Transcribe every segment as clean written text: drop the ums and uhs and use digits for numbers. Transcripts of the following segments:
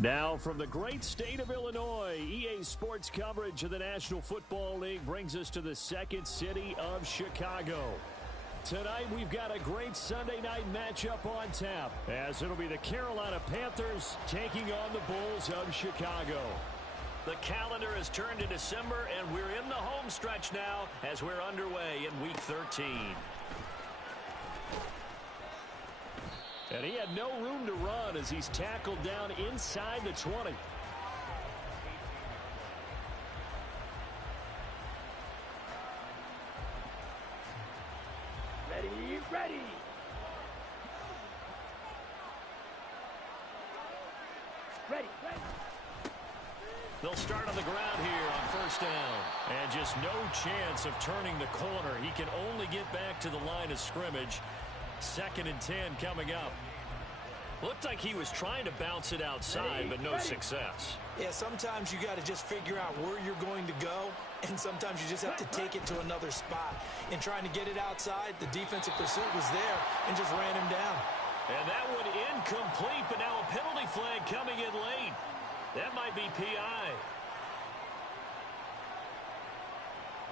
Now from the great state of Illinois, EA Sports coverage of the National Football League brings us to the second city of Chicago. Tonight we've got a great Sunday night matchup on tap, as it'll be the Carolina Panthers taking on the Bulls of Chicago. The calendar has turned to December, and we're in the home stretch now as we're underway in Week 13. And he had no room to run as he's tackled down inside the 20. Ready. They'll start on the ground here on first down. And just no chance of turning the corner. He can only get back to the line of scrimmage. 2nd and 10 coming up. Looked like he was trying to bounce it outside, but no success. Yeah, sometimes you got to just figure out where you're going to go, and sometimes you just have to take it to another spot. In trying to get it outside, the defensive pursuit was there and just ran him down. And that one incomplete, but now a penalty flag coming in late. That might be PI.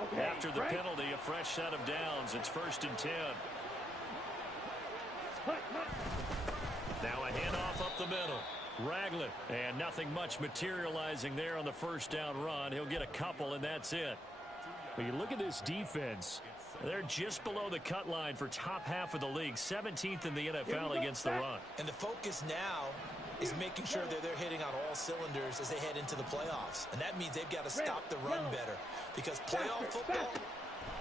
Okay, after the penalty, a fresh set of downs. It's 1st and 10. Now a handoff up the middle. Ragland. And nothing much materializing there on the first down run. He'll get a couple, and that's it. When you look at this defense, they're just below the cut line for top half of the league. 17th in the NFL against the run. And the focus now is making sure that they're hitting on all cylinders as they head into the playoffs. And that means they've got to stop the run better, because playoff football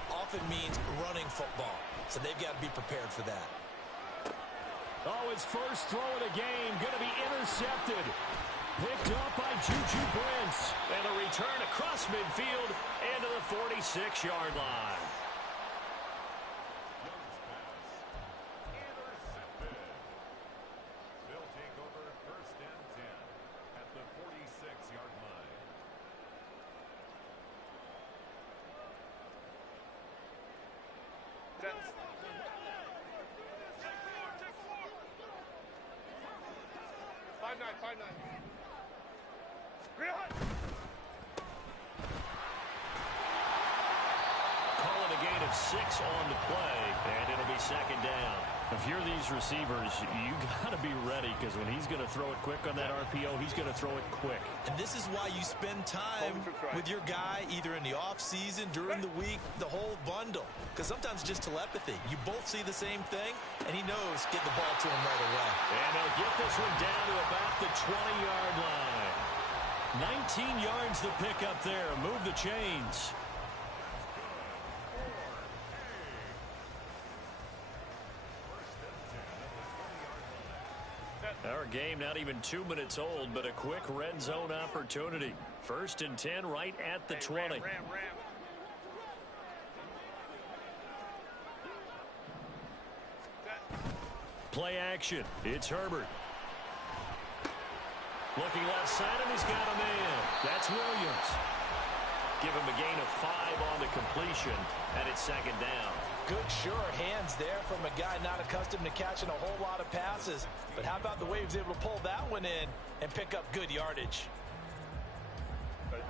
often means running football. So they've got to be prepared for that. Oh, his first throw of the game going to be intercepted. Picked up by Juju Brents. And a return across midfield and to the 46-yard line. They'll take over 1st and 10 at the 46-yard line. Call it a gain of 6 on the play, and it'll be 2nd down. If you're these receivers, you got to be ready, because when he's going to throw it quick on that RPO, he's going to throw it quick. And this is why you spend time with your guy either in the offseason, during the week, the whole bundle. Because sometimes it's just telepathy. You both see the same thing, and he knows get the ball to him right away. And they'll get this one down to about the 20-yard line. 19 yards to pick up there. Move the chains. Our game not even 2 minutes old, but a quick red zone opportunity. 1st and 10 right at the 20. Ram. Play action. It's Herbert. Looking left side, and he's got a man. That's Williams. Give him a gain of 5 on the completion, and it's 2nd down. Good, sure hands there from a guy not accustomed to catching a whole lot of passes. But how about the way he was able to pull that one in and pick up good yardage?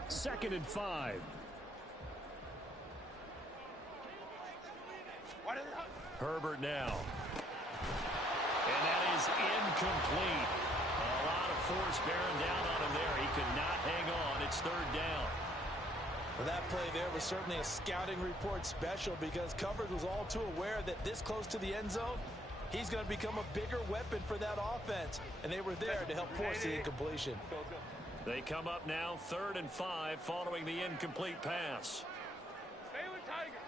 2nd and 5. Herbert now. And that is incomplete. A lot of force bearing down on him there. He could not hang on. It's 3rd down. Well, that play there was certainly a scouting report special, because coverage was all too aware that this close to the end zone, he's going to become a bigger weapon for that offense. And they were there to help force the incompletion. They come up now 3rd and 5 following the incomplete pass. Baylor Tiger.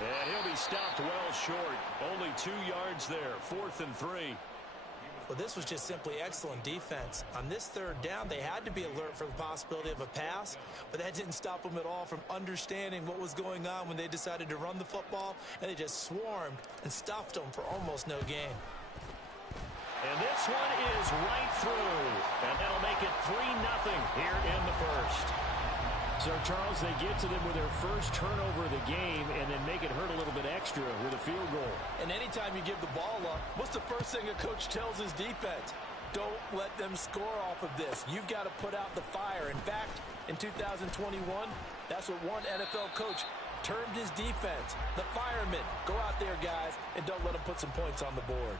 And he'll be stopped well short. Only 2 yards there. 4th and 3. Well, this was just simply excellent defense. On this 3rd down, they had to be alert for the possibility of a pass, but that didn't stop them at all from understanding what was going on when they decided to run the football, and they just swarmed and stuffed them for almost no gain. And this one is right through, and that'll make it 3-0 here in the 1st. So, Charles, they get to them with their first turnover of the game and then make it hurt a little bit extra with a field goal. And anytime you give the ball up, what's the first thing a coach tells his defense? Don't let them score off of this. You've got to put out the fire. In fact, in 2021, that's what one NFL coach termed his defense. The firemen. Go out there, guys, and don't let them put some points on the board.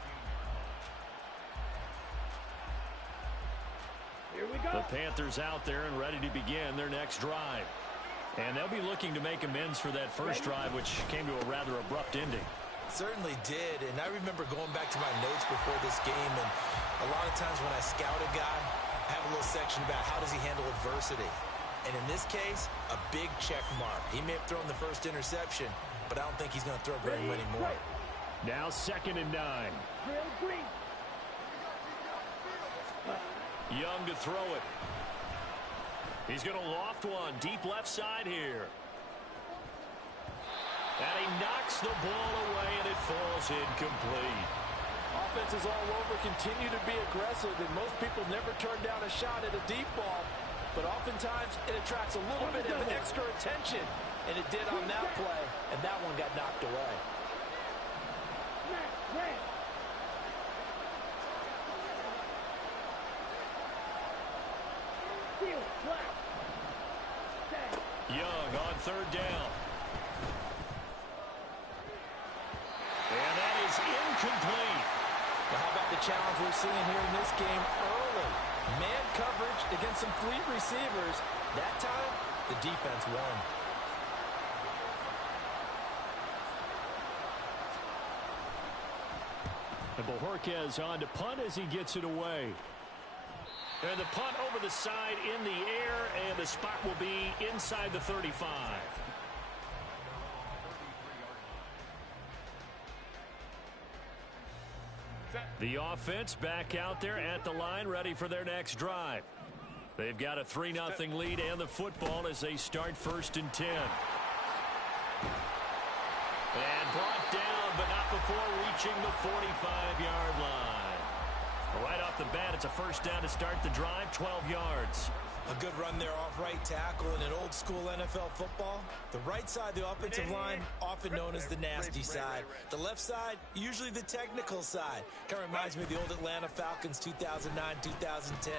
Here we go. The Panthers out there and ready to begin their next drive. And they'll be looking to make amends for that first drive, which came to a rather abrupt ending. Certainly did, and I remember going back to my notes before this game, and a lot of times when I scout a guy, I have a little section about how does he handle adversity. And in this case, a big check mark. He may have thrown the first interception, but I don't think he's going to throw very many more. Now 2nd and 9. Real green. Young to throw it. He's going to loft one deep left side here. And he knocks the ball away, and it falls incomplete. Offenses all over continue to be aggressive, and most people never turn down a shot at a deep ball. But oftentimes, it attracts a little bit of extra attention, and it did on that play, and that one got knocked away. Young on 3rd down. And that is incomplete. Well, how about the challenge we're seeing here in this game early? Man coverage against some fleet receivers. That time, the defense won. And Bojorquez on to punt as he gets it away. And the punt over the side in the air, and the spot will be inside the 35. The offense back out there at the line, ready for their next drive. They've got a 3-0 lead and the football as they start 1st and 10. And brought down, but not before reaching the 45-yard line. Right off the bat, it's a 1st down to start the drive, 12 yards. A good run there off right tackle in an old-school NFL football. The right side of the offensive line, often known as the nasty side. The left side, usually the technical side. Kind of reminds me of the old Atlanta Falcons 2009-2010.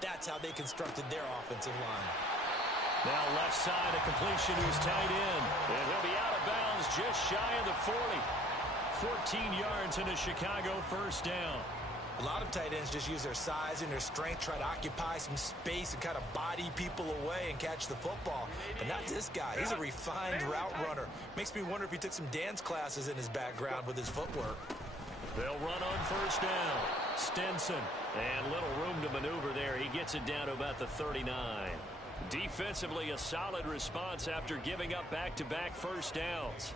That's how they constructed their offensive line. Now left side, a completion who's tight end. And he'll be out of bounds just shy of the 40. 14 yards in a Chicago 1st down. A lot of tight ends just use their size and their strength, try to occupy some space and kind of body people away and catch the football. But not this guy. He's a refined route runner. Makes me wonder if he took some dance classes in his background with his footwork. They'll run on 1st down. Stinson. And little room to maneuver there. He gets it down to about the 39. Defensively, a solid response after giving up back-to-back 1st downs.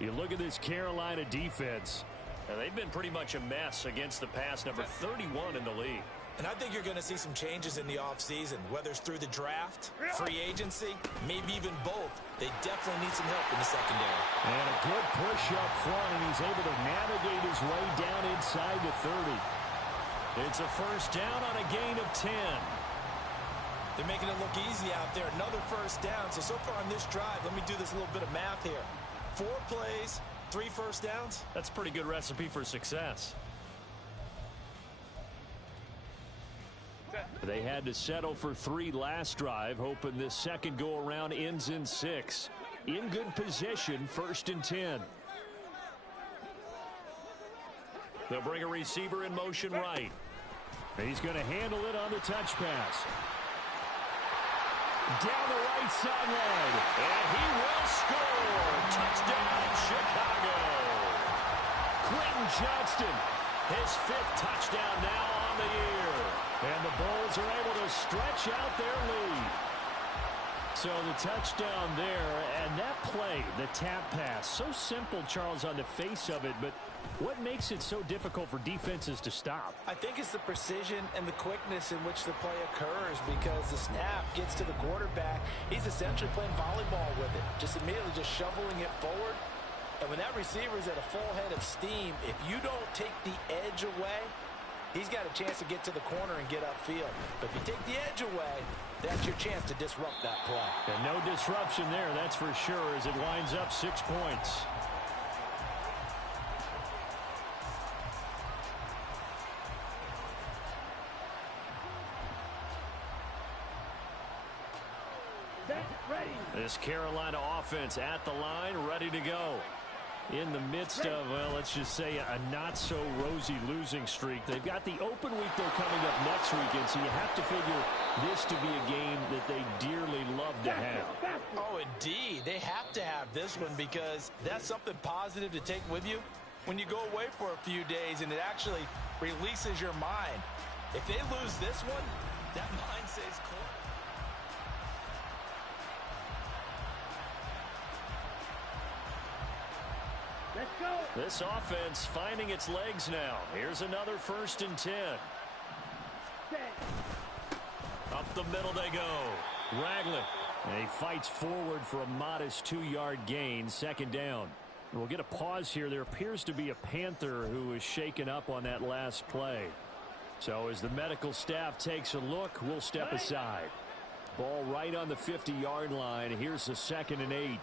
You look at this Carolina defense. They've been pretty much a mess against the pass, number 31 in the league. And I think you're going to see some changes in the offseason, whether it's through the draft, free agency, maybe even both. They definitely need some help in the secondary. And a good push up front, and he's able to navigate his way down inside the 30. It's a 1st down on a gain of 10. They're making it look easy out there. Another 1st down. So far on this drive, let me do this little bit of math here. 4 plays, 3 1st downs. That's a pretty good recipe for success. They had to settle for 3 last drive, hoping this second go-around ends in 6. In good position, 1st and 10. They'll bring a receiver in motion right. He's going to handle it on the touch pass. Down the right sideline, and he will score. Touchdown, Chicago. Quentin Johnston, his 5th touchdown now on the year. And the Bulls are able to stretch out their lead. So the touchdown there, and that play, the tap pass, so simple, Charles, on the face of it, but what makes it so difficult for defenses to stop? I think it's the precision and the quickness in which the play occurs, because the snap gets to the quarterback. He's essentially playing volleyball with it, just immediately just shoveling it forward. And when that receiver is at a full head of steam, if you don't take the edge away, He's got a chance to get to the corner and get upfield. But if you take the edge away, that's your chance to disrupt that play. And no disruption there, that's for sure, as it winds up 6 points. This Carolina offense at the line, ready to go. In the midst of, well, let's just say a not-so-rosy losing streak. They've got the open week, though, coming up next weekend, so you have to figure this to be a game that they dearly love to have. Oh, indeed. They have to have this one because that's something positive to take with you when you go away for a few days, and it actually releases your mind. If they lose this one, that mind stays close. Let's go. This offense finding its legs now. Here's another 1st and 10. Up the middle they go. Ragland. And he fights forward for a modest 2-yard gain. 2nd down. We'll get a pause here. There appears to be a Panther who is shaken up on that last play. So as the medical staff takes a look, we'll step aside. Ball right on the 50-yard line. Here's the 2nd and 8.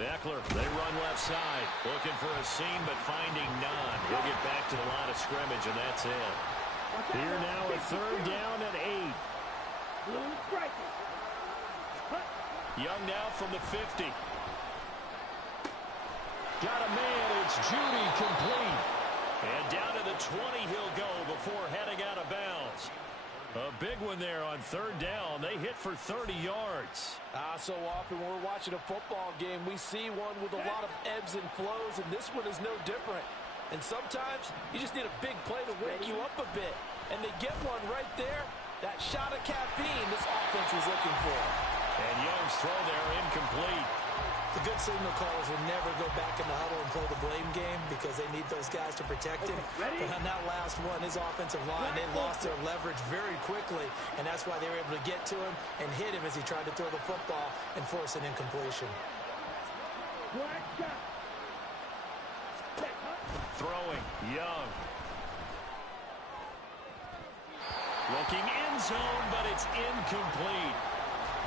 Eckler, they run left side. Looking for a seam, but finding none. He'll get back to the line of scrimmage, and that's it. Here now a 3rd down and 8. Young now from the 50. Got a man. It's Judy, complete. And down to the 20 he'll go before heading out of bounds. A big one there on 3rd down. They hit for 30 yards. So often when we're watching a football game, we see one with a lot of ebbs and flows, and this one is no different. And sometimes you just need a big play to wake you up a bit. And they get one right there. That shot of caffeine this offense was looking for. And Young's throw there incomplete. The good signal callers will never go back in the huddle and play the blame game because they need those guys to protect him. But on that last one, his offensive line, they lost their leverage very quickly, and that's why they were able to get to him and hit him as he tried to throw the football and force an incompletion. Throwing, Young. Looking end zone, but it's incomplete.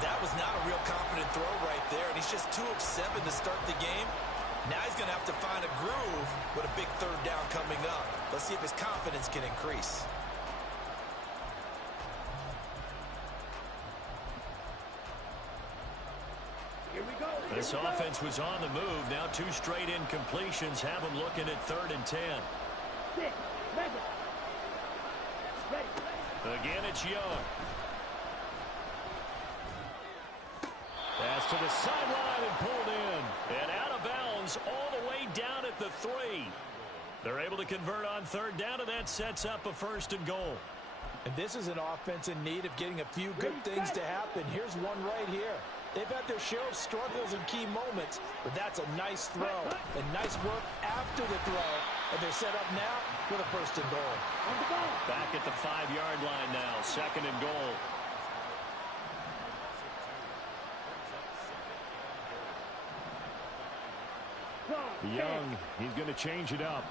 That was not a real confident throw right there, and he's just 2 of 7 to start the game. Now he's going to have to find a groove with a big 3rd down coming up. Let's see if his confidence can increase. Here we go. This offense was on the move. Now 2 straight incompletions have them looking at 3rd and 10. Again, it's Young. Pass to the sideline and pulled in. And out of bounds all the way down at the 3. They're able to convert on 3rd down, and that sets up a 1st and goal. And this is an offense in need of getting a few good things to happen. Here's one right here. They've had their share of struggles in key moments, but that's a nice throw. And nice work after the throw. And they're set up now with a 1st and goal. Back at the 5-yard line now. 2nd and goal. Young, he's going to change it up.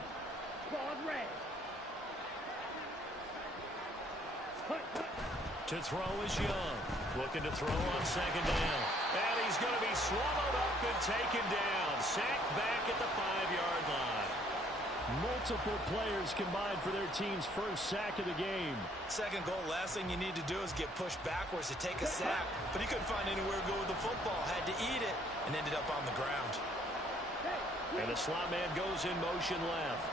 To throw is Young. Looking to throw on 2nd down. And he's going to be swallowed up and taken down. Sacked back at the 5-yard line. Multiple players combined for their team's 1st sack of the game. 2nd goal, last thing you need to do is get pushed backwards to take a sack. But he couldn't find anywhere to go with the football. Had to eat it and ended up on the ground. And the slot man goes in motion left.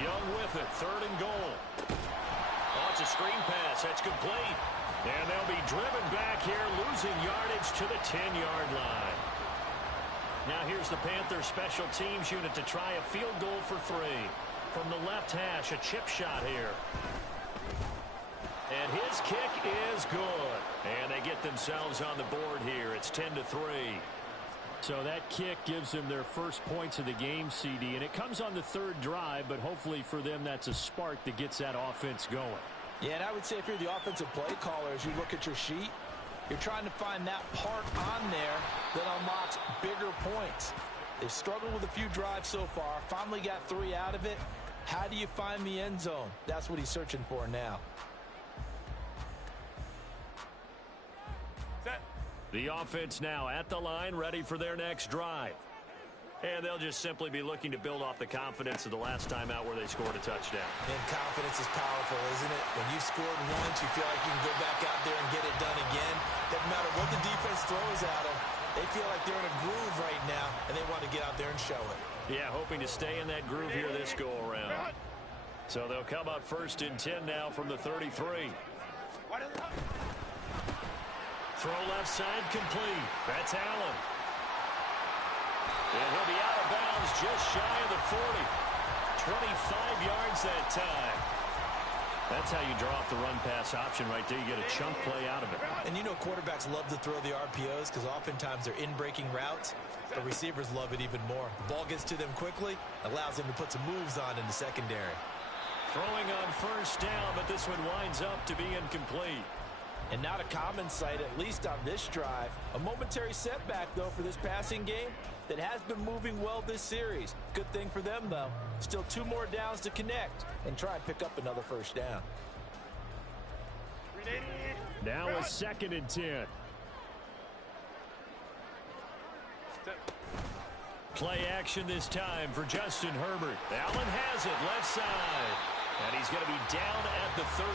Young with it. 3rd and goal. Oh, it's a screen pass. That's complete. And they'll be driven back here, losing yardage to the 10-yard line. Now here's the Panthers special teams unit to try a field goal for 3. From the left hash, a chip shot here. And his kick is good. And they get themselves on the board here. It's 10-3. So that kick gives them their 1st points of the game, CD. And it comes on the 3rd drive, but hopefully for them that's a spark that gets that offense going. Yeah, and I would say if you're the offensive play caller, as you look at your sheet, you're trying to find that part on there that unlocks bigger points. They've struggled with a few drives so far. Finally got 3 out of it. How do you find the end zone? That's what he's searching for now. Set. The offense now at the line, ready for their next drive. And they'll just simply be looking to build off the confidence of the last time out where they scored a touchdown. And confidence is powerful, isn't it? When you scored once, you feel like you can go back out there and get it done again. Doesn't matter what the defense throws at them. They feel like they're in a groove right now, and they want to get out there and show it. Yeah, hoping to stay in that groove here this go-around. So they'll come up 1st and 10 now from the 33. Throw left side complete. That's Allen. And he'll be out of bounds just shy of the 40. 25 yards that time. That's how you draw up the run-pass option right there. You get a chunk play out of it. And you know quarterbacks love to throw the RPOs because oftentimes they're in-breaking routes. The receivers love it even more. The ball gets to them quickly, allows them to put some moves on in the secondary. Throwing on 1st down, but this one winds up to be incomplete. And not a common sight, at least on this drive. A momentary setback, though, for this passing game that has been moving well this series. Good thing for them, though. Still 2 more downs to connect and try and pick up another 1st down. Now a 2nd and 10. Play action this time for Justin Herbert. Allen has it left side. And he's going to be down at the 35.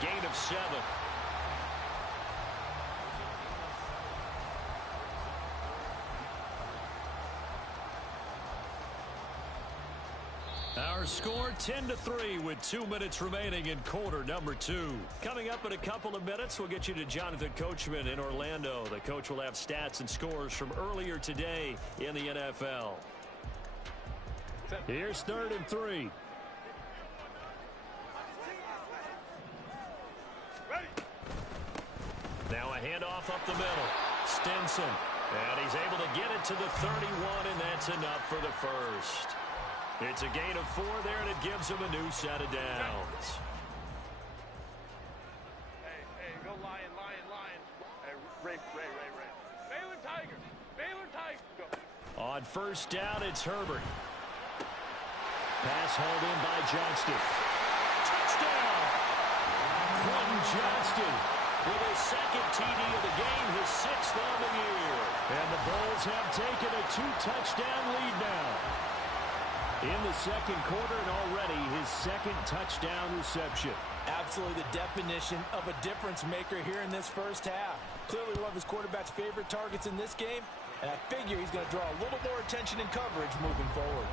Gain of 7. Our score 10-3 with 2 minutes remaining in quarter number 2. Coming up in a couple of minutes, we'll get you to Jonathan Coachman in Orlando. The coach will have stats and scores from earlier today in the NFL. Here's 3rd and 3. Now a handoff up the middle. Stinson. And he's able to get it to the 31, and that's enough for the 1st. It's a gain of 4 there, and it gives him a new set of downs. Hey, go Lion. Hey, Ray. Baylor Tiger. Go. On 1st down, it's Herbert. Pass hauled in by Johnston. Touchdown! Quentin Johnston with his 2nd TD of the game, his 6th on the year. And the Bulls have taken a 2-touchdown lead now. In the 2nd quarter, and already his 2nd touchdown reception. Absolutely the definition of a difference maker here in this 1st half. Clearly one of his quarterback's favorite targets in this game, and I figure he's going to draw a little more attention and coverage moving forward.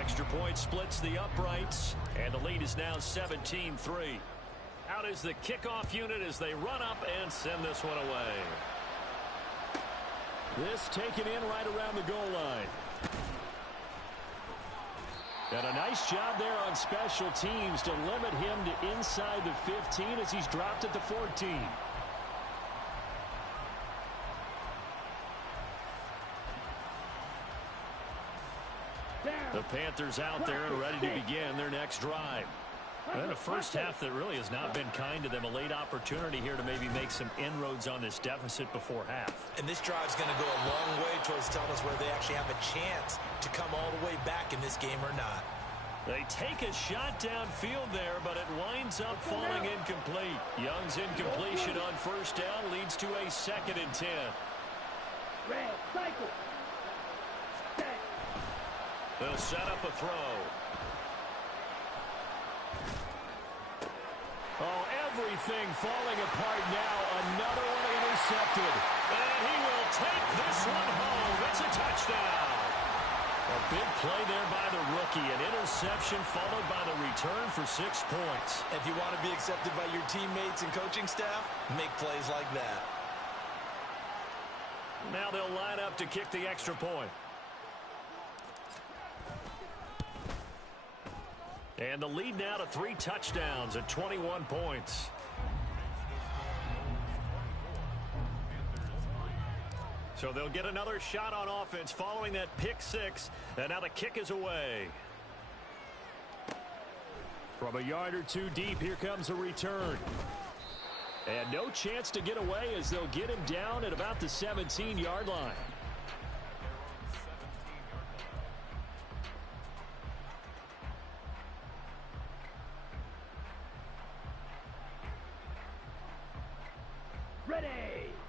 Extra point splits the uprights, and the lead is now 17-3. Out is the kickoff unit as they run up and send this one away. This taken in right around the goal line. And a nice job there on special teams to limit him to inside the 15 as he's dropped at the 14. The Panthers out there and ready to begin their next drive. And a 1st half that really has not been kind to them. A late opportunity here to maybe make some inroads on this deficit before half. And this drive's going to go a long way towards telling us whether they actually have a chance to come all the way back in this game or not. They take a shot downfield there, but it winds up falling incomplete. Young's incompletion on 1st down leads to a 2nd and 10. Red, cycle. They'll set up a throw. Oh, everything falling apart now. Another one intercepted. And he will take this one home. It's a touchdown. A big play there by the rookie. An interception followed by the return for 6 points. If you want to be accepted by your teammates and coaching staff, make plays like that. Now they'll line up to kick the extra point. And the lead now to 3 touchdowns at 21 points. So they'll get another shot on offense following that pick 6. And now the kick is away. From a yard or 2 deep, here comes a return. And no chance to get away as they'll get him down at about the 17-yard line.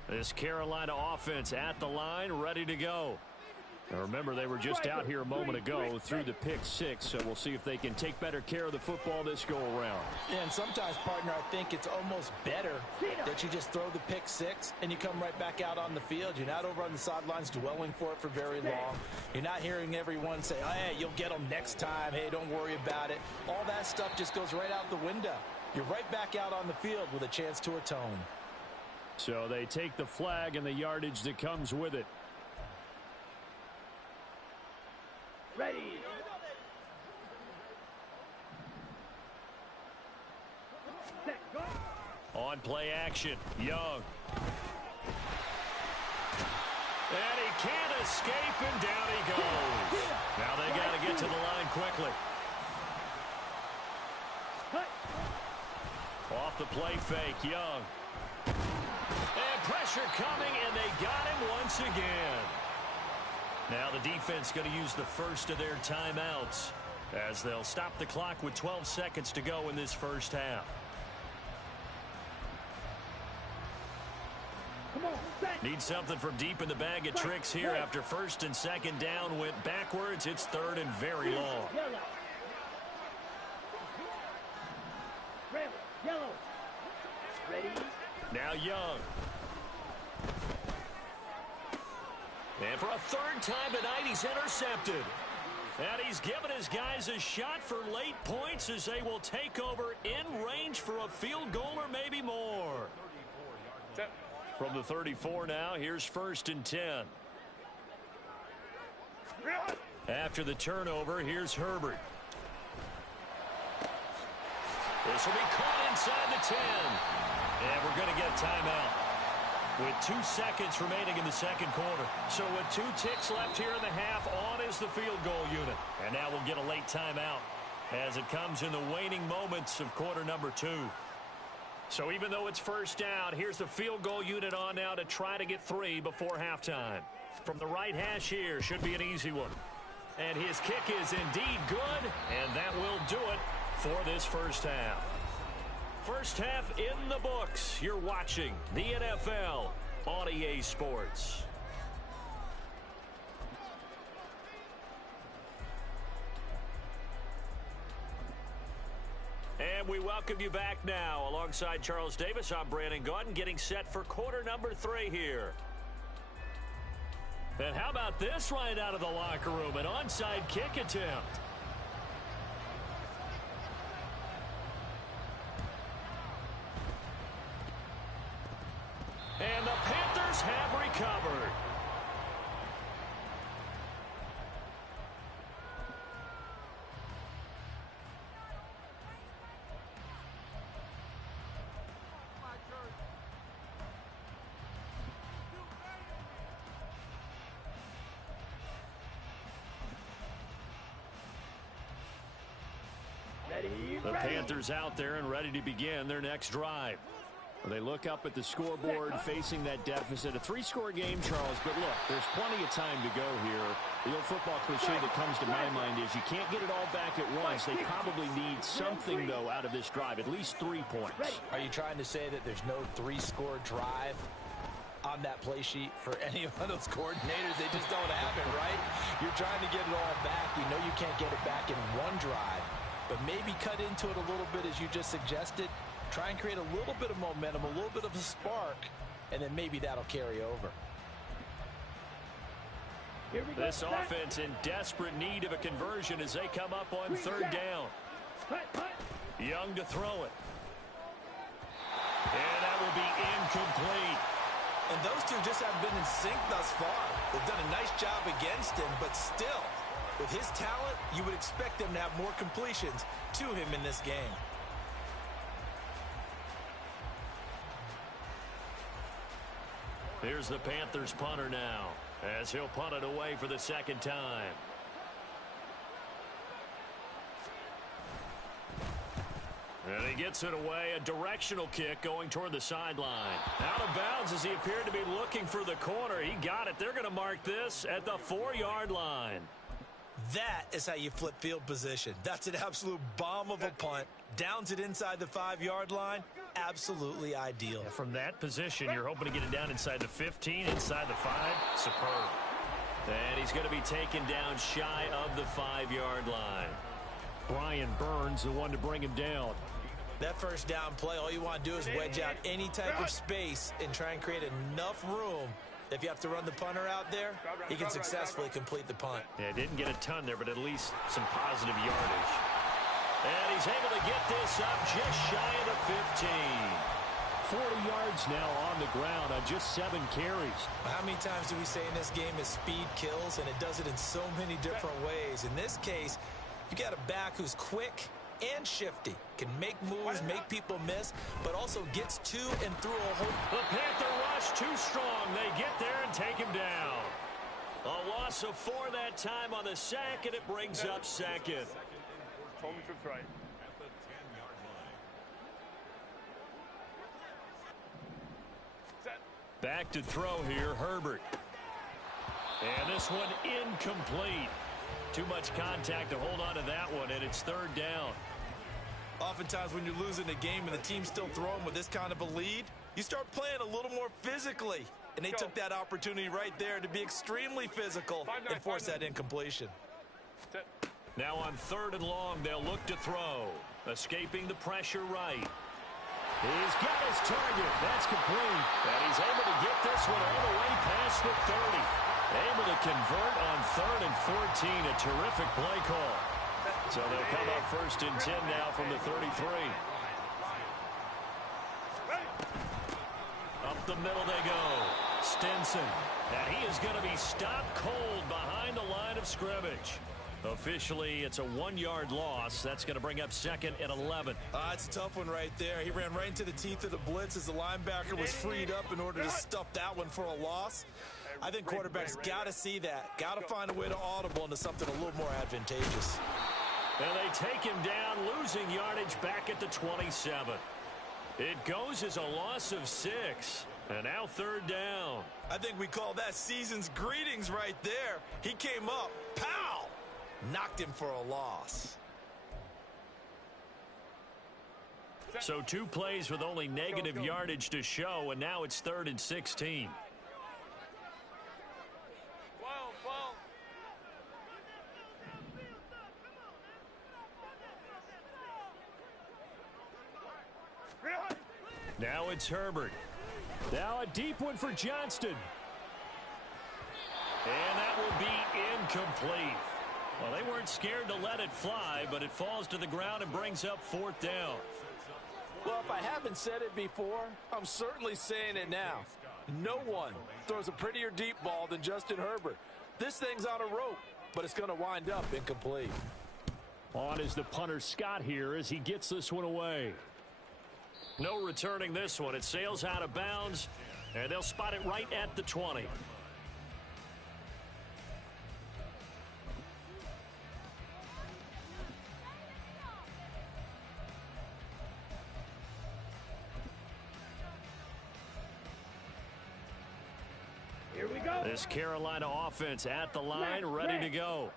This Carolina offense at the line, ready to go. Now remember, they were just out here a moment ago through the pick six, so we'll see if they can take better care of the football this go-around. Yeah, and sometimes, partner, I think it's almost better that you just throw the pick six and you come right back out on the field. You're not over on the sidelines dwelling for it for very long. You're not hearing everyone say, oh, hey, you'll get them next time. Hey, don't worry about it. All that stuff just goes right out the window. You're right back out on the field with a chance to atone. So they take the flag and the yardage that comes with it. Ready. Set, go. On play action, Young. And he can't escape, and down he goes. Now they got to get to the line quickly. Off the play fake, Young. And pressure coming, and they got him once again. Now the defense going to use the first of their timeouts as they'll stop the clock with 12 seconds to go in this first half. Come on, set. Need something from deep in the bag of tricks here after first and second down went backwards. It's third and very long. Yellow. Red, yellow. Ready. Now Young. And for a third time tonight, he's intercepted. And he's given his guys a shot for late points as they will take over in range for a field goal or maybe more. From the 34 now, here's first and 10. After the turnover, here's Herbert. This will be caught inside the 10. And we're going to get a timeout with 2 seconds remaining in the second quarter. So with 2 ticks left here in the half, on is the field goal unit. And now we'll get a late timeout as it comes in the waning moments of quarter number 2. So even though it's first down, here's the field goal unit on now to try to get 3 before halftime. From the right hash here, should be an easy one. And his kick is indeed good, and that will do it for this first half. First half in the books. You're watching the NFL on EA Sports. And we welcome you back now. Alongside Charles Davis, I'm Brandon Gaudin, getting set for quarter number 3 here. And how about this right out of the locker room? An onside kick attempt. And the Panthers have recovered. The Panthers out there and ready to begin their next drive. They look up at the scoreboard facing that deficit. A 3-score game, Charles, but look, there's plenty of time to go here. The old football cliche that comes to my mind is you can't get it all back at once. They probably need something, though, out of this drive, at least 3 points. Are you trying to say that there's no 3-score drive on that play sheet for any of those coordinators? They just don't have it, right? You're trying to get it all back. You know you can't get it back in one drive, but maybe cut into it a little bit as you just suggested. Try and create a little bit of momentum, a little bit of a spark, and then maybe that'll carry over. This offense in desperate need of a conversion as they come up on third down. Young to throw it. And that will be incomplete. And those two just haven't been in sync thus far. They've done a nice job against him, but still, with his talent, you would expect them to have more completions to him in this game. Here's the Panthers punter now as he'll punt it away for the second time. And he gets it away, a directional kick going toward the sideline. Out of bounds as he appeared to be looking for the corner. He got it. They're going to mark this at the 4-yard line. That is how you flip field position. That's an absolute bomb of a punt. Downs it inside the 5-yard line, absolutely ideal. Yeah, from that position, you're hoping to get it down inside the 15, inside the 5. Superb. And he's going to be taken down shy of the 5-yard line. Brian Burns, the one to bring him down. That first down play, all you want to do is wedge out any type of space and try and create enough room. If you have to run the punter out there, he can successfully complete the punt. Yeah, didn't get a ton there, but at least some positive yardage. And he's able to get this up just shy of the 15. 40 yards now on the ground on just 7 carries. How many times do we say in this game is speed kills, and it does it in so many different ways. In this case, you got a back who's quick and shifty, can make moves, make people miss, but also gets to and through a whole. The Panther rush too strong. They get there and take him down. A loss of 4 that time on the sack, and it brings up second. Right. At the 10-yard line. Back to throw here, Herbert. And this one incomplete. Too much contact to hold on to that one, and it's 3rd down. Oftentimes when you're losing a game and the team's still throwing with this kind of a lead, you start playing a little more physically. And they took that opportunity right there to be extremely physical and force that incompletion. Now on 3rd and long, they'll look to throw. Escaping the pressure right. He's got his target. That's complete. And he's able to get this one all the way past the 30. Able to convert on 3rd and 14. A terrific play call. So they'll come up 1st and 10 now from the 33. Up the middle they go. Stinson. And he is going to be stopped cold behind the line of scrimmage. Officially, it's a 1-yard loss. That's going to bring up 2nd and 11. It's a tough one right there. He ran right into the teeth of the blitz as the linebacker was freed up in order to stuff that one for a loss. I think quarterbacks got to see that. Got to find a way to audible into something a little more advantageous. And they take him down, losing yardage back at the 27. It goes as a loss of 6. And now 3rd down. I think we call that season's greetings right there. He came up, pow! Knocked him for a loss. So 2 plays with only negative yardage to show, and now it's 3rd and 16. Now it's Herbert. Now a deep one for Johnston. And that will be incomplete. Well, they weren't scared to let it fly, but it falls to the ground and brings up 4th down. Well, if I haven't said it before, I'm certainly saying it now. No one throws a prettier deep ball than Justin Herbert. This thing's on a rope, but it's going to wind up incomplete. On is the punter Scott here as he gets this one away. No returning this one. It sails out of bounds, and they'll spot it right at the 20. Here we go. This Carolina offense at the line, ready to go.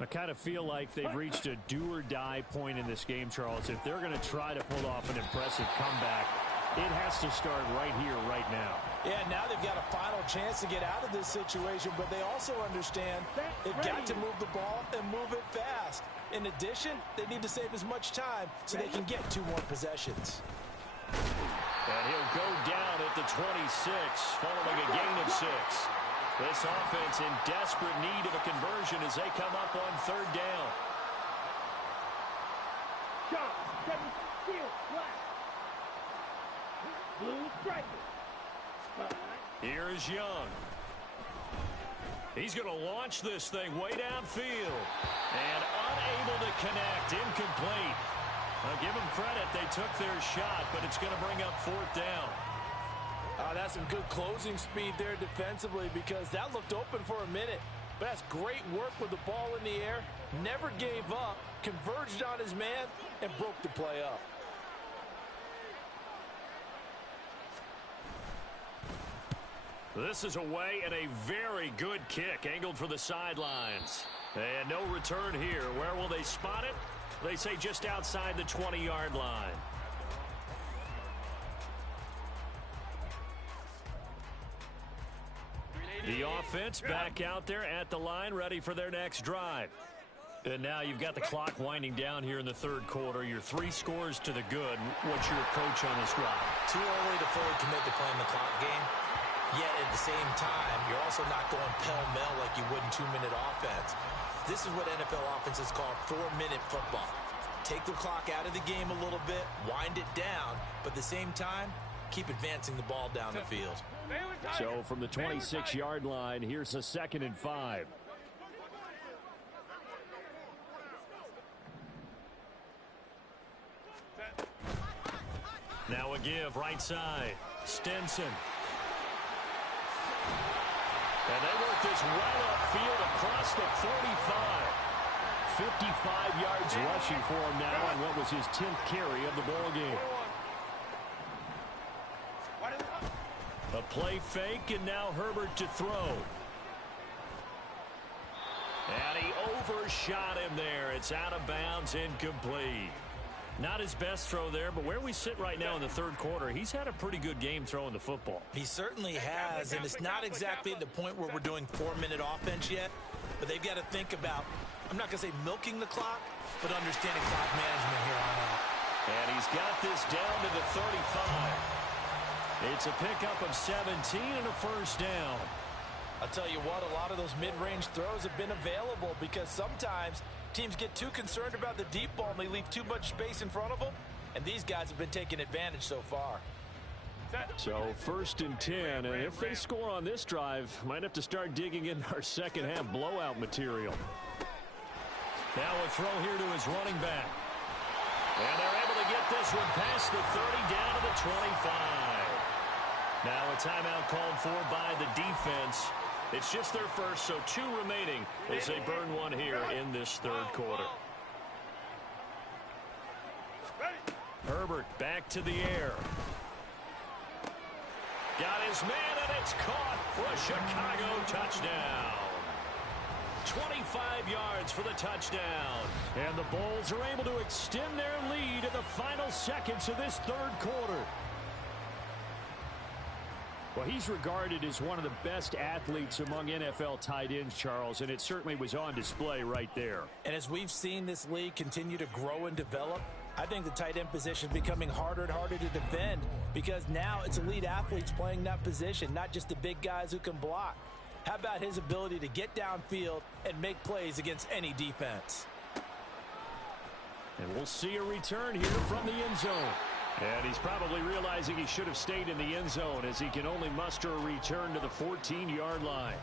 I kind of feel like they've reached a do-or-die point in this game, Charles. If they're going to try to pull off an impressive comeback, it has to start right here, right now. Yeah, now they've got a final chance to get out of this situation, but they also understand they've got to move the ball and move it fast. In addition, they need to save as much time so they can get 2 more possessions. And he'll go down at the 26, following a gain of 6. This offense in desperate need of a conversion as they come up on 3rd down. Shot, 7, steal, flat. Blue striker. Here's Young. He's going to launch this thing way downfield. And unable to connect, incomplete. I'll give them credit, they took their shot, but it's going to bring up 4th down. That's some good closing speed there defensively because that looked open for a minute. But that's great work with the ball in the air. Never gave up, converged on his man, and broke the play up. This is away and a very good kick angled for the sidelines. And no return here. Where will they spot it? They say just outside the 20-yard line. The offense back out there at the line, ready for their next drive. And now you've got the clock winding down here in the third quarter. Your 3 scores to the good. What's your approach on this drive? Too early to fully commit to playing the clock game. Yet at the same time, you're also not going pell-mell like you would in 2-minute offense. This is what NFL offenses call 4-minute football. Take the clock out of the game a little bit, wind it down, but at the same time, keep advancing the ball down the field. So from the 26-yard line, here's a 2nd and 5. Now a give, right side. Stinson. And they work this well upfield across the 45. 55 yards rushing for him now, and what was his 10th carry of the ball game. A play fake, and now Herbert to throw. And he overshot him there. It's out of bounds, incomplete. Not his best throw there, but where we sit right now in the third quarter, he's had a pretty good game throwing the football. He certainly has, and it's not exactly at the point where we're doing 4-minute offense yet, but they've got to think about, I'm not going to say milking the clock, but understanding clock management here on out. And he's got this down to the 35. It's a pickup of 17 and a first down. I'll tell you what, a lot of those mid-range throws have been available because sometimes teams get too concerned about the deep ball and they leave too much space in front of them, and these guys have been taking advantage so far. So 1st and 10, and if they score on this drive, might have to start digging in our second half blowout material. Now a throw here to his running back. And they're able to get this one past the 30 down to the 25. Now a timeout called for by the defense. It's just their first, so 2 remaining as they burn one here in this third quarter. Herbert back to the air. Got his man, and it's caught for a Chicago touchdown. 25 yards for the touchdown. And the Bulls are able to extend their lead in the final seconds of this third quarter. Well, he's regarded as one of the best athletes among NFL tight ends, Charles, and it certainly was on display right there. And as we've seen this league continue to grow and develop, I think the tight end position is becoming harder and harder to defend because now it's elite athletes playing that position, not just the big guys who can block. How about his ability to get downfield and make plays against any defense? And we'll see a return here from the end zone. And he's probably realizing he should have stayed in the end zone as he can only muster a return to the 14-yard line.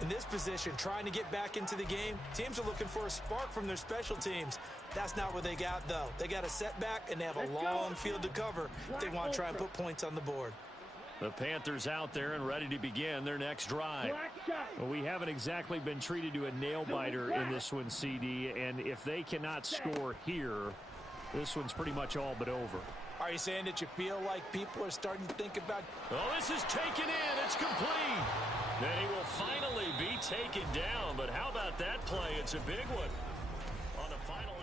In this position, trying to get back into the game, teams are looking for a spark from their special teams. That's not what they got, though. They got a setback, and they have a long field to cover if they want to try and put points on the board. The Panthers out there and ready to begin their next drive. Well, we haven't exactly been treated to a nail-biter in this one, CD, and if they cannot score here, this one's pretty much all but over. Are you saying that you feel like people are starting to think about... Oh, this is taken in. It's complete. Then he will finally be taken down, but how about that play? It's a big one on the final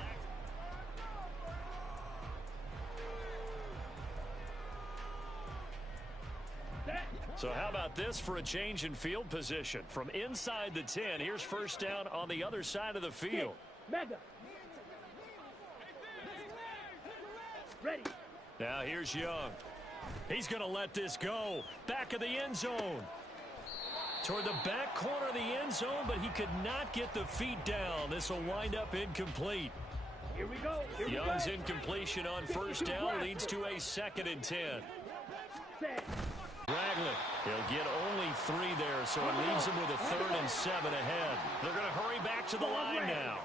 act. So how about this for a change in field position? From inside the 10, here's first down on the other side of the field. Mega. Ready. Now here's Young. He's going to let this go. Back of the end zone. Toward the back corner of the end zone, but he could not get the feet down. This will wind up incomplete. Here we go. Young's incompletion on first down leads to a 2nd and 10. Ragland, he'll get only 3 there, so it leaves him with a 3rd and 7 ahead. They're going to hurry back to the line now.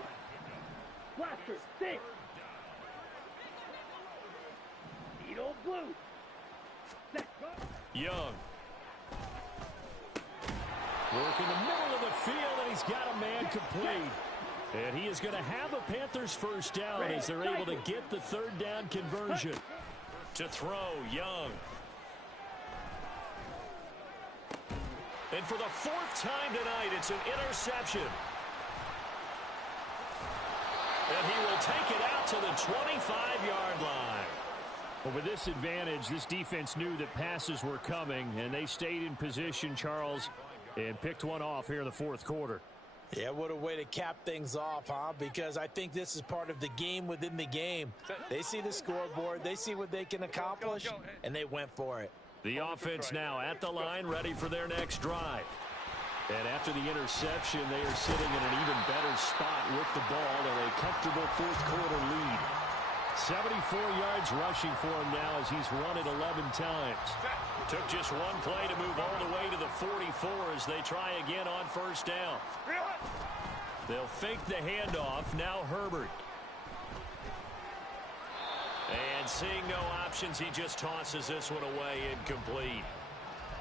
Blaster, 6. Needle blue. Young. Work in the middle of the field, and he's got a man complete. And he is going to have a Panthers first down as they're able to get the 3rd down conversion. To throw, Young. And for the 4th time tonight, it's an interception. And he will take it out to the 25-yard line. Well, with this advantage, this defense knew that passes were coming, and they stayed in position, Charles. and picked one off here in the fourth quarter. Yeah, what a way to cap things off, huh? Because I think this is part of the game within the game. They see the scoreboard, they see what they can accomplish, and they went for it. The offense now at the line, ready for their next drive. And after the interception, they are sitting in an even better spot with the ball and a comfortable fourth quarter lead. 74 yards rushing for him now as he's run it 11 times. Took just one play to move all the way to the 44 as they try again on first down. They'll fake the handoff. Now Herbert. And seeing no options, he just tosses this one away incomplete.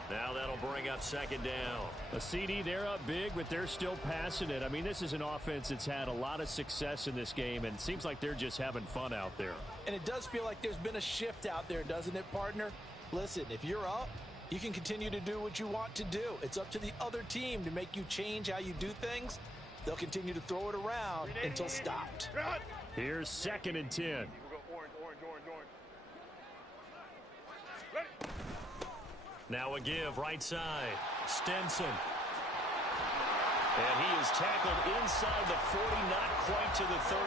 Now that'll bring up second down. A CD, they're up big, but they're still passing it. I mean, this is an offense that's had a lot of success in this game, and it seems like they're just having fun out there. And it does feel like there's been a shift out there, doesn't it, partner? Listen, if you're up, you can continue to do what you want to do. It's up to the other team to make you change how you do things. They'll continue to throw it around until stopped. Here's 2nd and 10. Now a give right side. Stenson. And he is tackled inside the 40, not quite to the 35.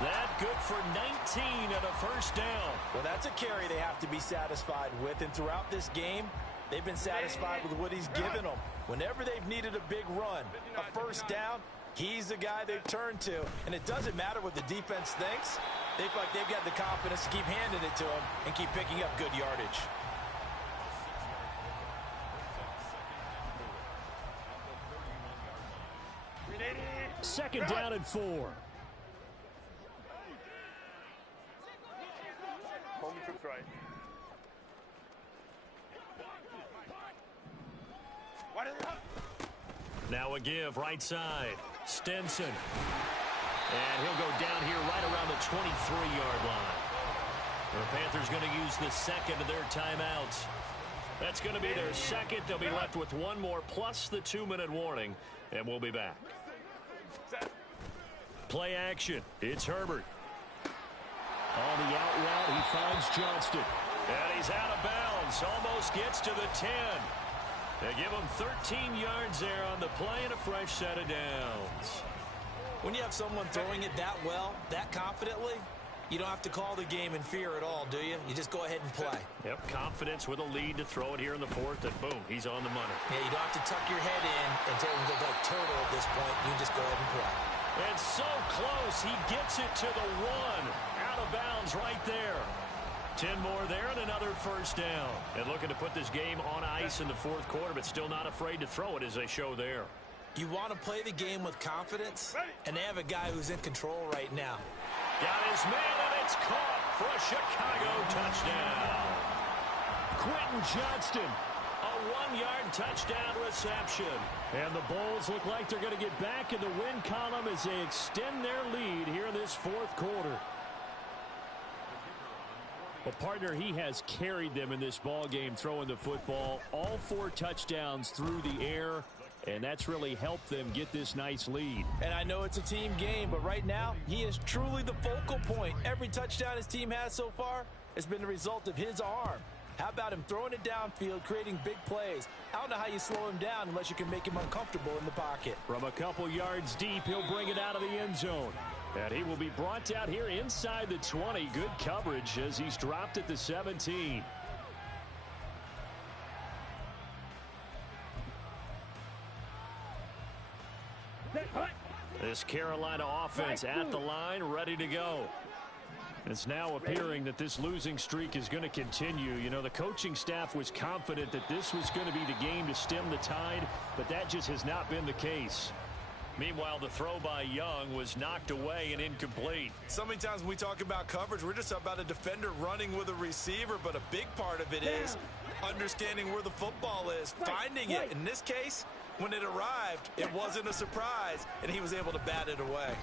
That good for 19 and a first down. Well, that's a carry they have to be satisfied with. And throughout this game, they've been satisfied with what he's given them. Whenever they've needed a big run, a first down, he's the guy they've turned to. And it doesn't matter what the defense thinks. They feel like they've got the confidence to keep handing it to him and keep picking up good yardage. Second down and 4. Home troops right. Now a give right side. Stenson. And he'll go down here right around the 23-yard line. The Panthers going to use the second of their timeouts. That's going to be their second. They'll be left with one more plus the 2-minute warning, and we'll be back. Play action. It's Herbert. On the out route, he finds Johnston. And he's out of bounds. Almost gets to the 10. They give him 13 yards there on the play and a fresh set of downs. When you have someone throwing it that well, that confidently, you don't have to call the game in fear at all, do you? You just go ahead and play. Yep, confidence with a lead to throw it here in the fourth, and boom, he's on the money. Yeah, you don't have to tuck your head in and go like turtle at this point. You just go ahead and play. And so close, he gets it to the 1. Out of bounds right there. 10 more there and another first down. And looking to put this game on ice in the fourth quarter, but still not afraid to throw it as they show there. You want to play the game with confidence, and they have a guy who's in control right now. Got his man, and it's caught for a Chicago touchdown. Quentin Johnston, a 1-yard touchdown reception. And the Bulls look like they're going to get back in the win column as they extend their lead here in this fourth quarter. Well, partner, he has carried them in this ball game throwing the football. All 4 touchdowns through the air, and that's really helped them get this nice lead. And I know it's a team game, but right now, he is truly the focal point. Every touchdown his team has so far has been the result of his arm. How about him throwing it downfield, creating big plays? I don't know how you slow him down unless you can make him uncomfortable in the pocket. From a couple yards deep, he'll bring it out of the end zone. And he will be brought out here inside the 20. Good coverage as he's dropped at the 17. This Carolina offense at the line, ready to go. It's now appearing that this losing streak is going to continue. You know, the coaching staff was confident that this was going to be the game to stem the tide, but that just has not been the case. Meanwhile, the throw by Young was knocked away and incomplete. So many times when we talk about coverage, we're just about a defender running with a receiver, but a big part of it is understanding where the football is, finding it. In this case, when it arrived, it wasn't a surprise, and he was able to bat it away.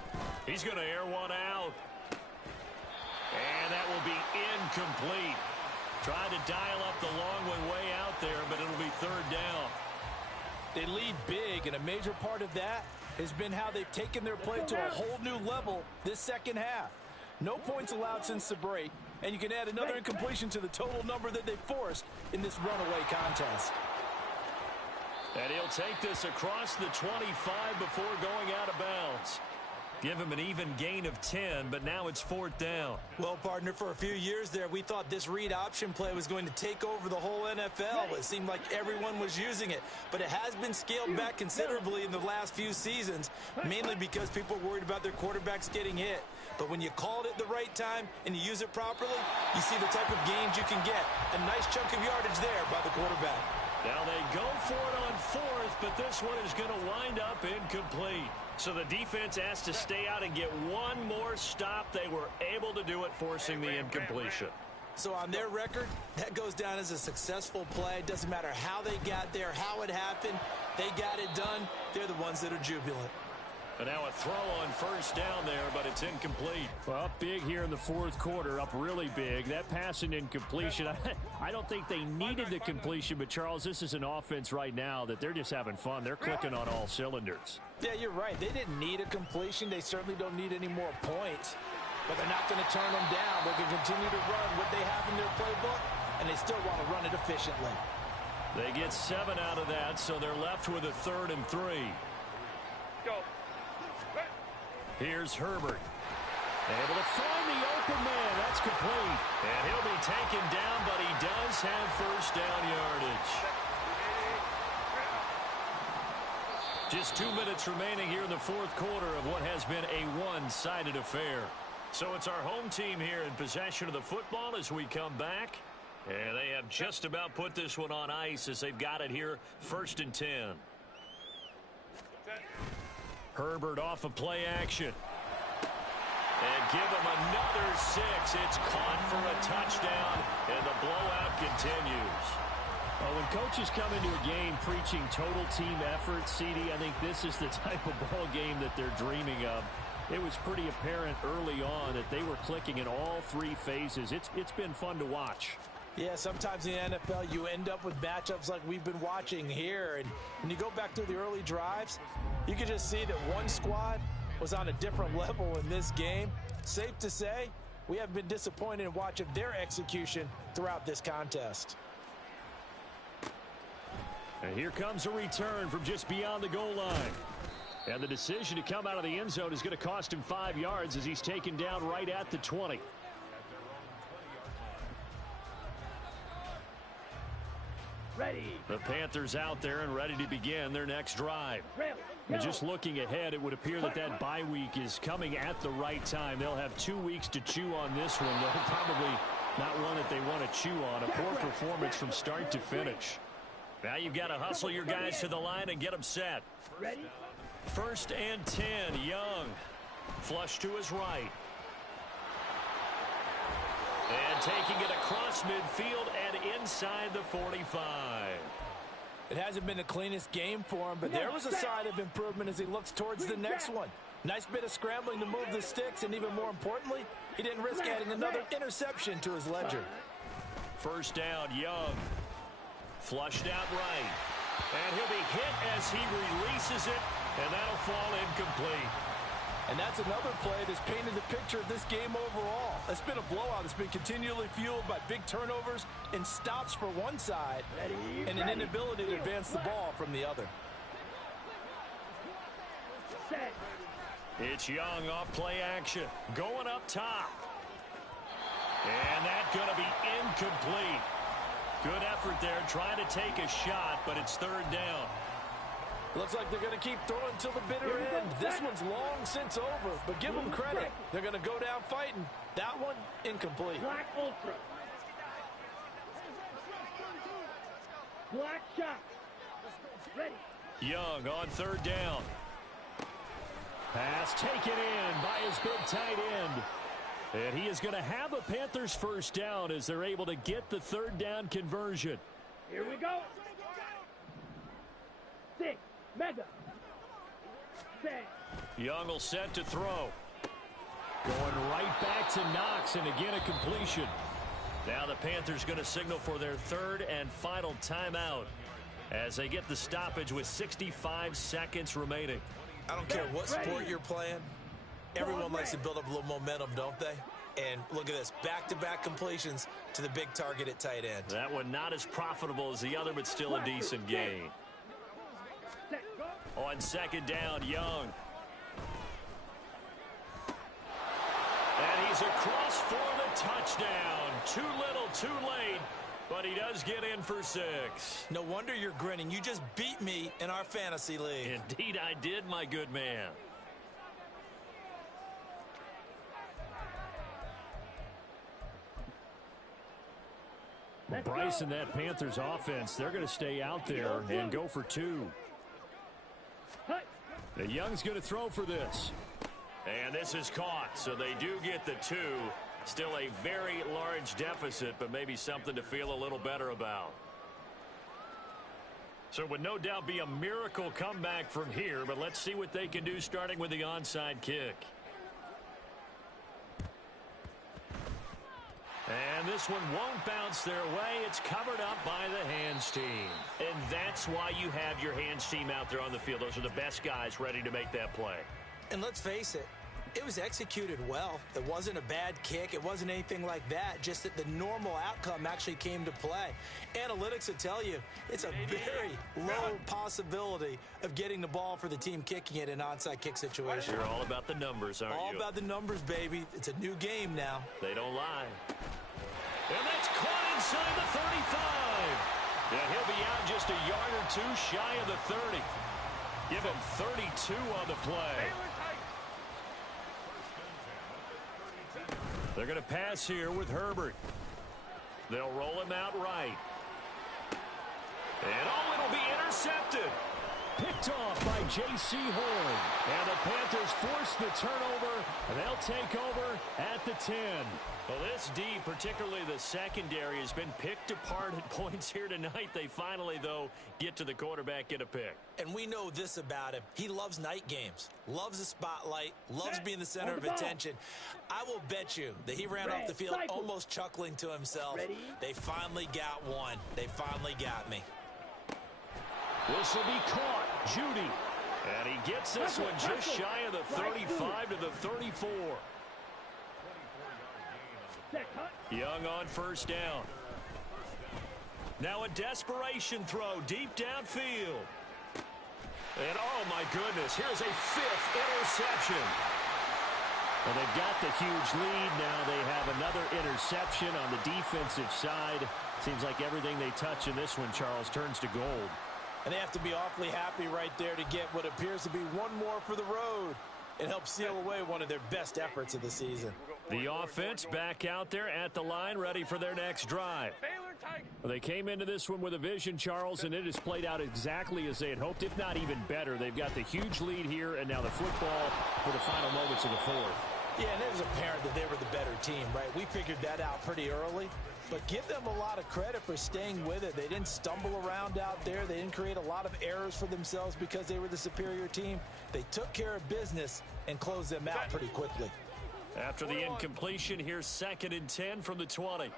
He's going to air one out. And that will be incomplete. Tried to dial up the long one way out there, but it'll be third down. They lead big, and a major part of that has been how they've taken their play to a whole new level this second half. No points allowed since the break, and you can add another incompletion to the total number that they forced in this runaway contest. And he'll take this across the 25 before going out of bounds. Give him an even gain of 10, but now it's 4th down. Well, partner, for a few years there, we thought this read option play was going to take over the whole NFL. It seemed like everyone was using it, but it has been scaled back considerably in the last few seasons, mainly because people are worried about their quarterbacks getting hit. But when you call it at the right time and you use it properly, you see the type of gains you can get. A nice chunk of yardage there by the quarterback. Now they go for it on 4th, but this one is going to wind up incomplete. So the defense has to stay out and get one more stop. They were able to do it, forcing the incompletion. So on their record, that goes down as a successful play. It doesn't matter how they got there, how it happened. They got it done. They're the ones that are jubilant. And now a throw on 1st down there, but it's incomplete. Well, up big here in the 4th quarter, up really big. That pass and incompletion, I don't think they needed the completion, but Charles, this is an offense right now that they're just having fun. They're clicking on all cylinders. Yeah, you're right. They didn't need a completion. They certainly don't need any more points, but they're not going to turn them down. They can continue to run what they have in their playbook, and they still want to run it efficiently. They get 7 out of that, so they're left with a 3rd and 3. Go. Here's Herbert. Able to find the open man. That's complete. And he'll be taken down, but he does have 1st down yardage. Just 2 minutes remaining here in the 4th quarter of what has been a one-sided affair. So it's our home team here in possession of the football as we come back. And they have just about put this one on ice as they've got it here, 1st and 10. Herbert off of play action. And give him another 6. It's caught for a touchdown, and the blowout continues. Well, when coaches come into a game preaching total team effort, CD, I think this is the type of ball game that they're dreaming of. It was pretty apparent early on that they were clicking in all 3 phases. It's been fun to watch. Yeah, sometimes in the NFL you end up with matchups like we've been watching here. And when you go back through the early drives, you can just see that one squad was on a different level in this game. Safe to say, we have been disappointed in watching their execution throughout this contest. And here comes a return from just beyond the goal line. And the decision to come out of the end zone is going to cost him 5 yards as he's taken down right at the 20. Ready. The Panthers out there and ready to begin their next drive. And just looking ahead, it would appear that that bye week is coming at the right time. They'll have 2 weeks to chew on this one. They'll probably not one that they want to chew on. A poor performance from start to finish. Now you've got to hustle your guys to the line and get them set. Ready. 1st and 10, Young. Flush to his right. And taking it across midfield and inside the 45. It hasn't been the cleanest game for him, but there was a sign of improvement as he looks towards the next one. Nice bit of scrambling to move the sticks, and even more importantly, he didn't risk adding another interception to his ledger. 1st down, Young. Flushed out right. And he'll be hit as he releases it, and that'll fall incomplete. And that's another play that's painted the picture of this game overall. It's been a blowout. It's been continually fueled by big turnovers and stops for one side and an inability to advance the ball from the other. Set. It's Young off play action. Going up top. And that's going to be incomplete. Good effort there trying to take a shot, but it's 3rd down. Looks like they're going to keep throwing till the bitter end. This one's long since over, but give them credit. They're going to go down fighting. That one, incomplete. Black Ultra. Black shot. Ready. Young on 3rd down. Pass taken in by his big tight end. And he is going to have a Panthers 1st down as they're able to get the 3rd down conversion. Here we go. 6. Mega. Set. Young will set to throw. Going right back to Knox, and again a completion. Now the Panthers going to signal for their 3rd and final timeout as they get the stoppage with 65 seconds remaining. I don't care what sport you're playing. Everyone likes to build up a little momentum, don't they? And look at this, back-to-back completions to the big target at tight end. That one not as profitable as the other, but still a decent gain. On second down, Young. And he's across for the touchdown. Too little, too late, but he does get in for 6. No wonder you're grinning. You just beat me in our fantasy league. Indeed I did, my good man. Bryce and that Panthers offense, they're going to stay out there and go for 2. The Young's going to throw for this. And this is caught, so they do get the 2. Still a very large deficit, but maybe something to feel a little better about. So it would no doubt be a miracle comeback from here, but let's see what they can do starting with the onside kick. And this one won't bounce their way. It's covered up by the hands team. And that's why you have your hands team out there on the field. Those are the best guys ready to make that play. And let's face it, it was executed well. It wasn't a bad kick. It wasn't anything like that. Just that the normal outcome actually came to play. Analytics will tell you it's a very low possibility of getting the ball for the team kicking it in an onside kick situation. You're all about the numbers, aren't you? All about the numbers, baby. It's a new game now. They don't lie. And that's caught inside the 35. Yeah, he'll be out just a yard or 2 shy of the 30. Give him 32 on the play. They're going to pass here with Herbert. They'll roll him out right. And oh, it'll be intercepted. Picked off by J.C. Horn. And the Panthers force the turnover, and they'll take over at the 10. Well, this D, particularly the secondary, has been picked apart at points here tonight. They finally, though, get to the quarterback, get a pick. And we know this about him. He loves night games, loves the spotlight, loves being the center of attention. I will bet you that he ran off the field almost chuckling to himself. They finally got one. They finally got me. This will be caught. Judy. And he gets this one just shy of the 35 to the 34. Young on first down. Now a desperation throw deep downfield. And oh my goodness, here's a 5th interception. Well, they've got the huge lead. Now they have another interception on the defensive side. Seems like everything they touch in this one, Charles, turns to gold. And they have to be awfully happy right there to get what appears to be one more for the road. It helps seal away one of their best efforts of the season. The offense back out there at the line, ready for their next drive. Well, they came into this one with a vision, Charles, and it has played out exactly as they had hoped, if not even better. They've got the huge lead here, and now the football for the final moments of the 4th. Yeah, and it was apparent that they were the better team, right? We figured that out pretty early. But give them a lot of credit for staying with it. They didn't stumble around out there. They didn't create a lot of errors for themselves because they were the superior team. They took care of business and closed them out pretty quickly. After the incompletion, here's 2nd and 10 from the 20.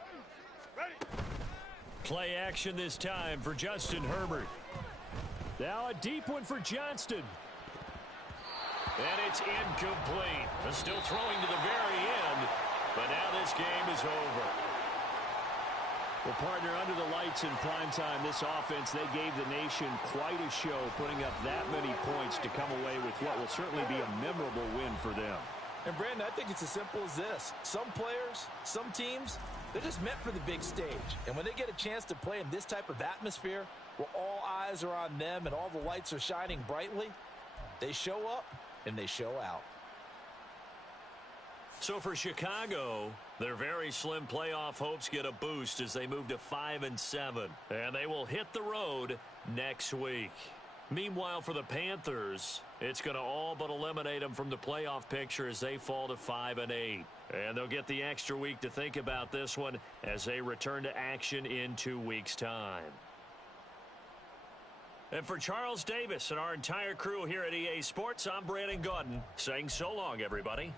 Play action this time for Justin Herbert. Now a deep one for Johnston. And it's incomplete. They're still throwing to the very end, but now this game is over. Well, partner, under the lights in primetime, this offense, they gave the nation quite a show, putting up that many points to come away with what will certainly be a memorable win for them. And, Brandon, I think it's as simple as this. Some players, some teams, they're just meant for the big stage. And when they get a chance to play in this type of atmosphere, where all eyes are on them and all the lights are shining brightly, they show up and they show out. So for Chicago, their very slim playoff hopes get a boost as they move to 5-7. And they will hit the road next week. Meanwhile, for the Panthers, it's going to all but eliminate them from the playoff picture as they fall to 5-8. And they'll get the extra week to think about this one as they return to action in 2 weeks' time. And for Charles Davis and our entire crew here at EA Sports, I'm Brandon Gaudin saying so long, everybody.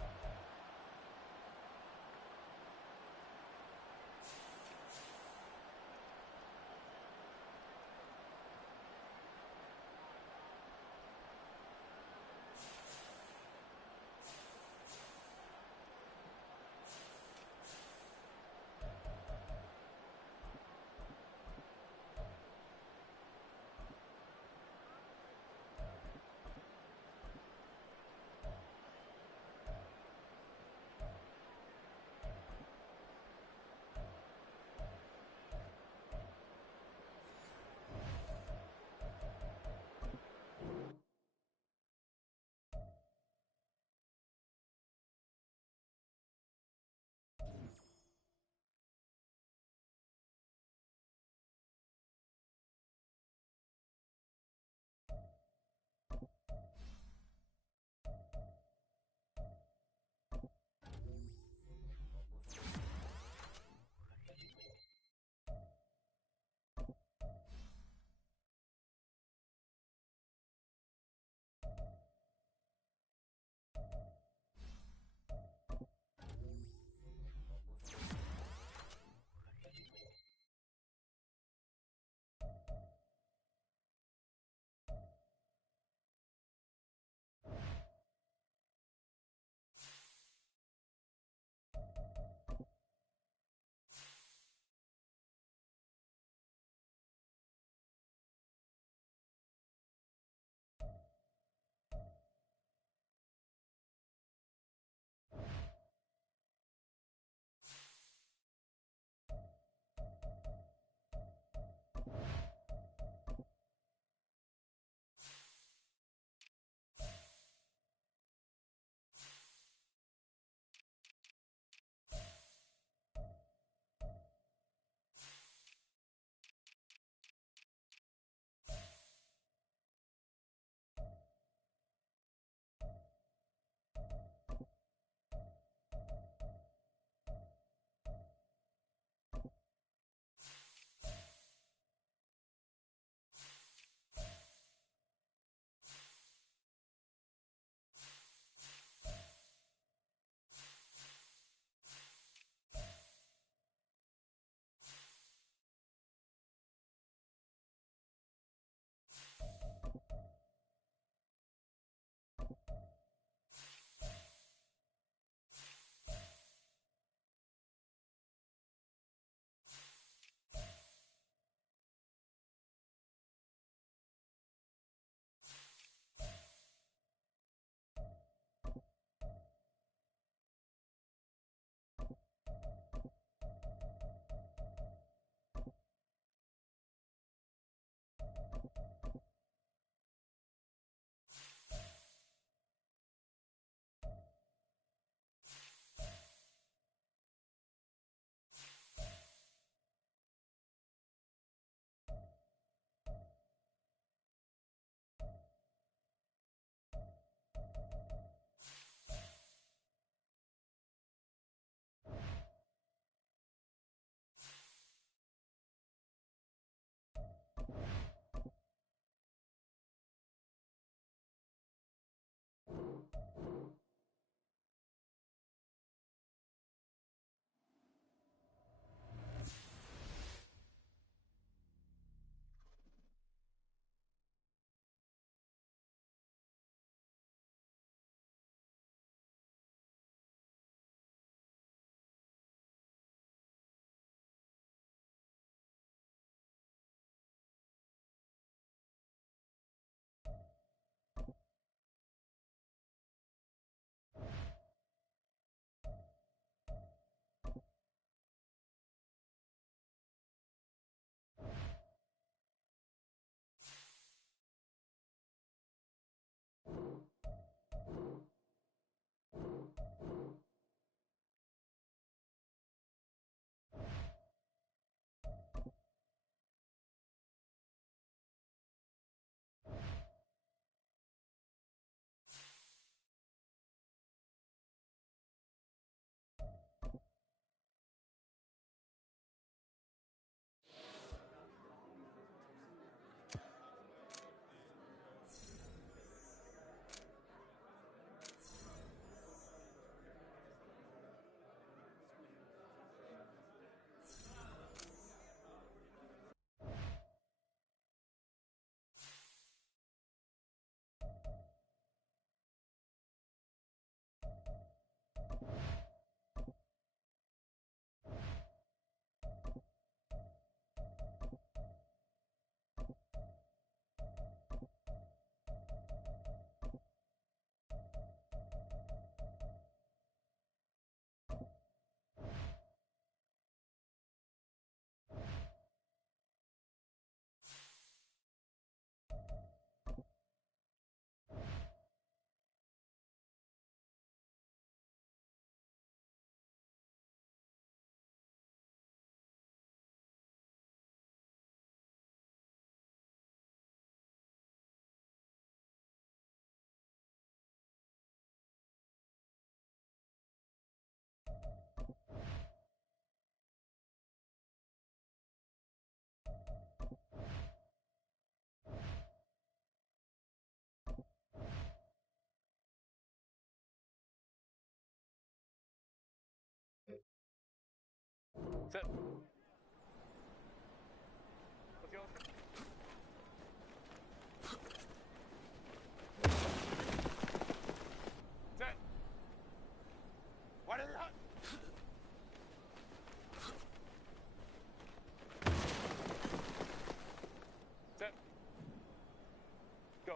Set. Let's go. Set. What is it? Set. Go.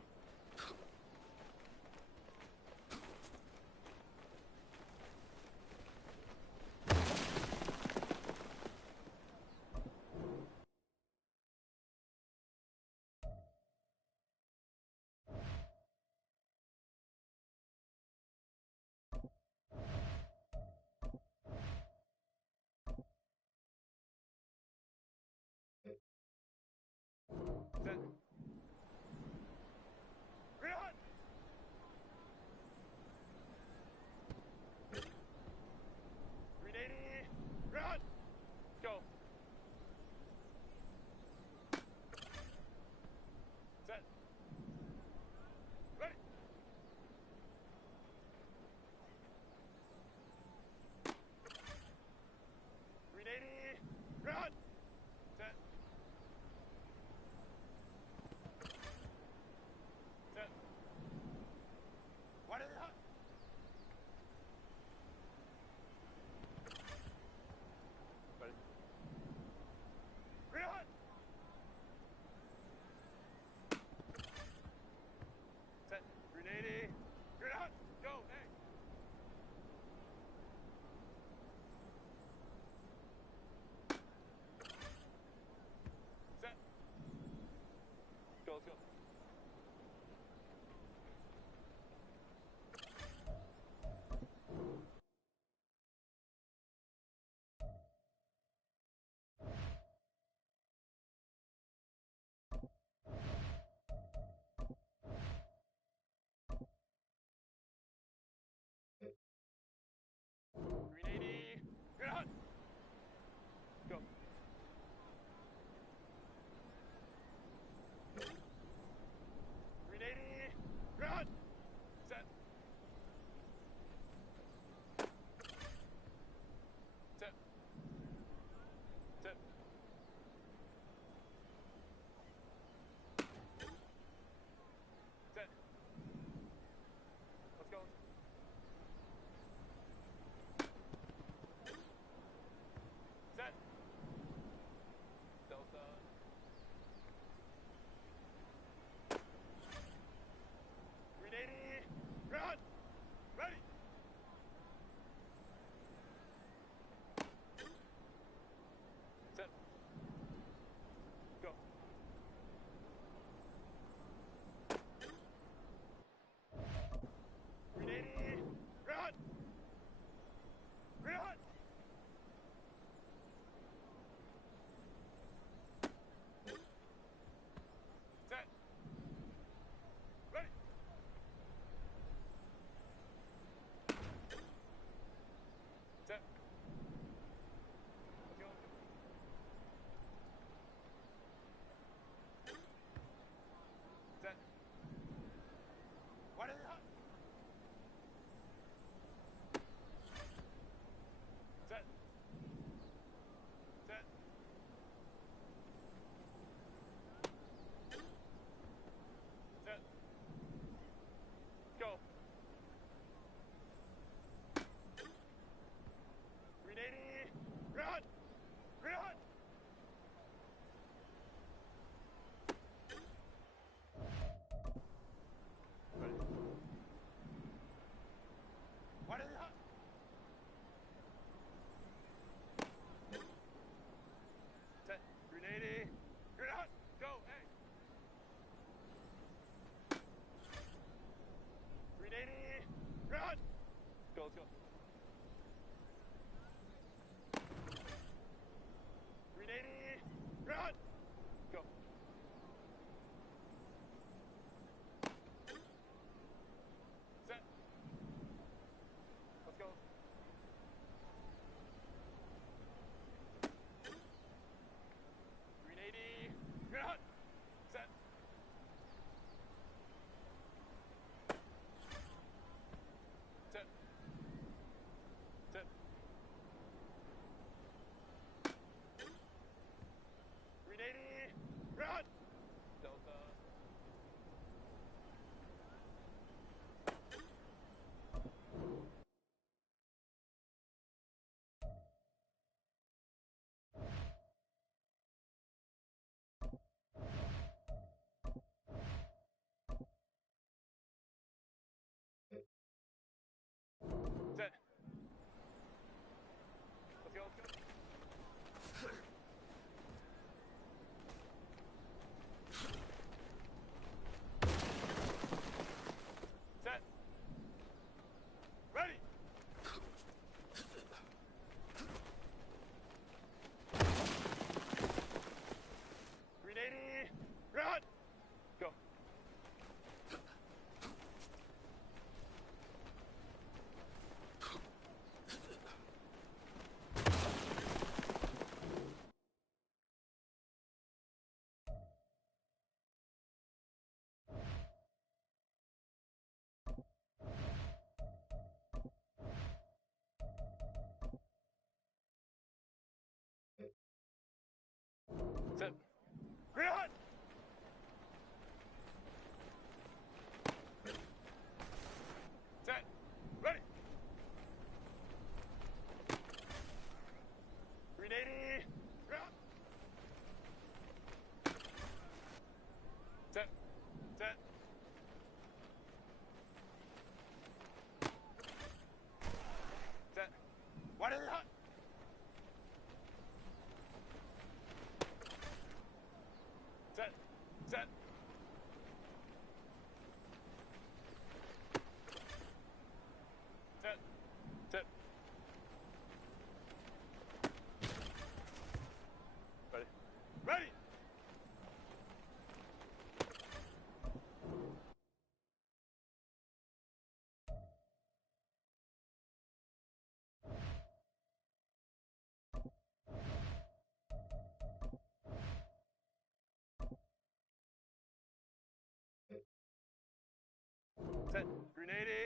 Set. Set. Set. Ready. Ready. Set. Grenade.